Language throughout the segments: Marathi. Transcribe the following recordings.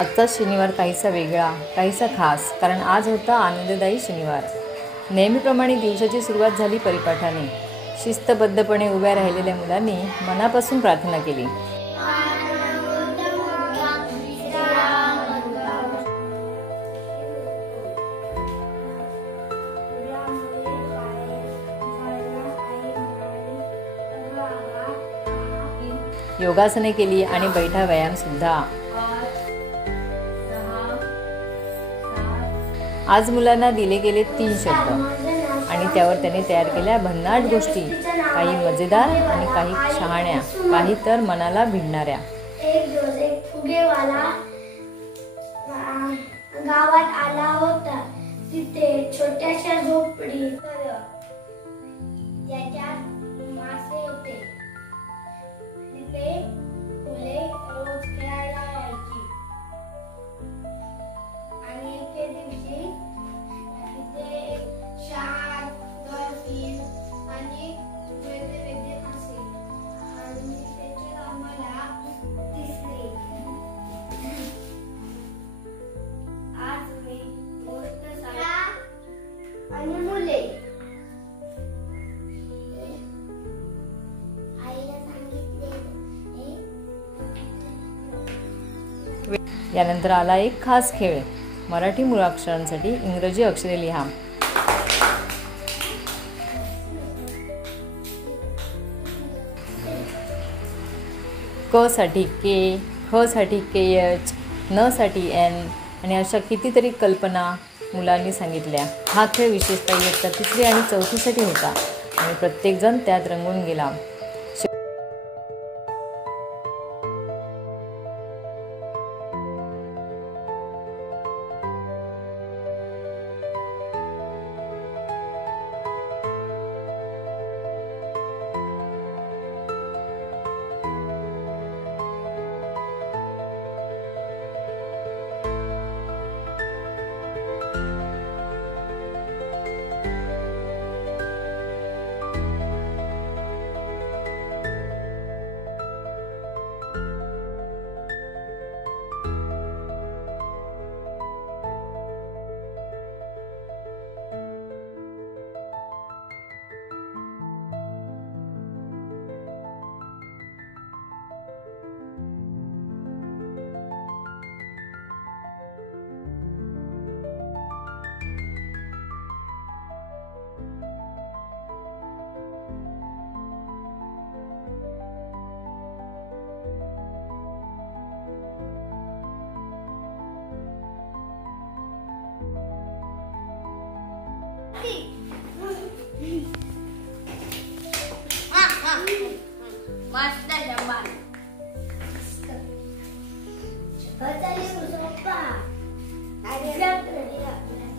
आजचा शनिवार काहीसा वेगळा, काहीसा खास, कारण आज होता आनंददायी शनिवार। नेहमीप्रमाणे दिवसाची सुरुवात झाली परिपाठाने। शिस्तबद्धपणे उभ्या राहिलेल्या मुलांनी मनापासून प्रार्थना केली। योगासने केली आणि बैठा व्यायाम सुद्धा। आज मुलांना दिले गेले 3 शब्द आणि त्यावर त्यांनी तयार केल्या भन्नाट गोष्टी, काही मजेदार आणि काही शहाण्या, काही तर मनाला भिडणाऱ्या। एक दिवस एक फुगेवाला गावात आला होता। तिथे छोट्याशा झोपडीत त्याच्यात मासे होते। तिथे मुले रोज खेळायला यायची आणि एके दिवशी तिथे एक शार्क, डॉल्फिन आणि वेगवेगळे मासे आणि त्याचे आम्हाला दिसले। आज मी गोष्ट सांगते आणि मुले आईला सांगितले। यानंतर आला एक खास खेळ, मराठी मुळाक्षरांसाठी इंग्रजी अक्षरे लिहा। क साठी के, ख साठी KH, न साठी N आणि अशा कितीतरी कल्पना मुलांनी सांगितल्या। हा खेळ विशेषतः इयत्ता 3री आणि 4थीसाठी होता आणि प्रत्येकजण त्यात रंगून गेला।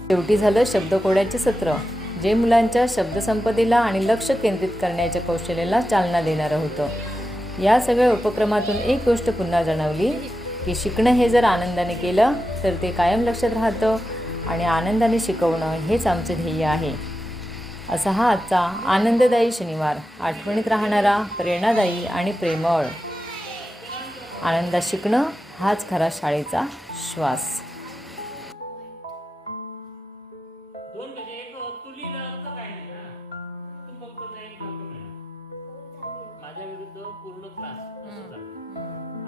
शेवटी झालं शब्दकोड्याचे सत्र, जे मुलांच्या शब्दसंपदेला आणि लक्ष केंद्रित करण्याच्या कौशल्याला चालना देणारं होतं। या सगळ्या उपक्रमातून एक गोष्ट पुन्हा जाणवली की शिकणं हे जर आनंदाने केलं तर ते कायम लक्षात राहतं आणि आनंदाने शिकवणं हेच आमचे ध्येय आहे। असा हा आजचा आनंददायी शनिवार, आठवणीत राहणारा, प्रेरणादायी आणि प्रेमळ। आनंदात शिकणं हाच खरा शाळेचा श्वास। माझ्या विरुद्ध पूर्ण क्लास असं चाललंय।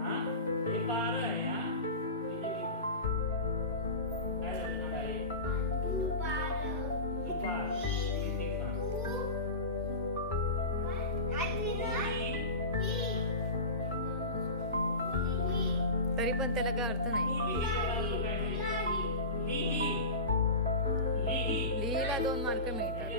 हां हे 12 आहे। हां काय झालं ना काय दुपार मीटिंग ना तरी पण त्याला काय अर्थ नाही। लिहिला 2 मार्क मिळतात।